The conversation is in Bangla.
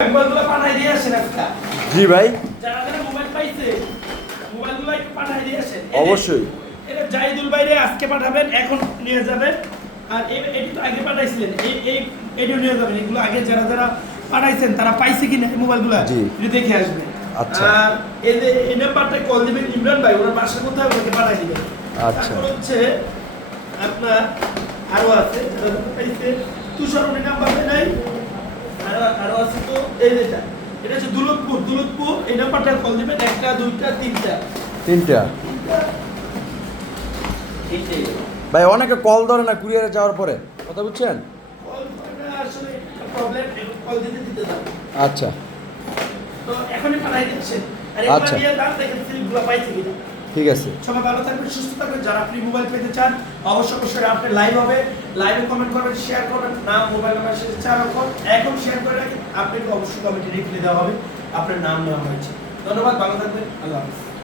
মোবাইলগুলো পাঠাই দিয়ে আসেন একটা। জি ভাই, যারা যারা মোবাইল পাইছে মোবাইলগুলো একটু পাঠাই দিয়ে আসেন। অবশ্যই। এটা জাহিদুল ভাইরে আজকে পাঠাবেন, এখন নিয়ে যাবেন। আর এটি তো আগে পাঠাইছিলেন, এটিও নিয়ে যাবেন। এগুলো আগে যারা যারা পাঠাইছেন তারা পাইছে কিনা এই মোবাইলগুলো জি। একটু দেখে আসবেন। আচ্ছা। আর এই নাম্বারটায় কল দিবেন ইমরান ভাই, ওনার বাসা কোথায় ওনাকে পাঠাই দিবেন। আচ্ছা। তারপর হচ্ছে আপনার আরো আছে যারা পাইছে, তুষারণী নাম্বার নাই, আরো আছে তো এই যেটা, এটা হচ্ছে দুলতপুর। এই নাম্বারটা কল দিবেন, একটা দুইটা তিনটা। তিনটা। ভাই অনেকে কল ধরে না কুরিয়ারে যাওয়ার পরে, কথা বুঝছেন? কল করে আসলে প্রবলেম, কল দিতে দাও। আচ্ছা তো এখনই পাঠাই দিচ্ছেন। আর আচ্ছা। এগুলো নিয়ে দাম দেখেন স্লিপগুলো পাইছে কিনা। ঠিক আছে। সবাই ভালো থাকবেন, সুস্থ থাকবেন। যারা ফ্রি মোবাইল পেতে চান অবশ্যই আপনি লাইভ হবে, লাইভে কমেন্ট করবেন, শেয়ার করবেন, নাম মোবাইল নাম্বার সাথে 4 অক্ষর এখন শেয়ার করে রাখেন। আপনাকে অবশ্যই কমেন্টে রিপ্লাই দেওয়া হবে, আপনার নাম নেওয়া হয়েছে। ধন্যবাদ, ভালো থাকবেন, আল্লাহ হাফেজ।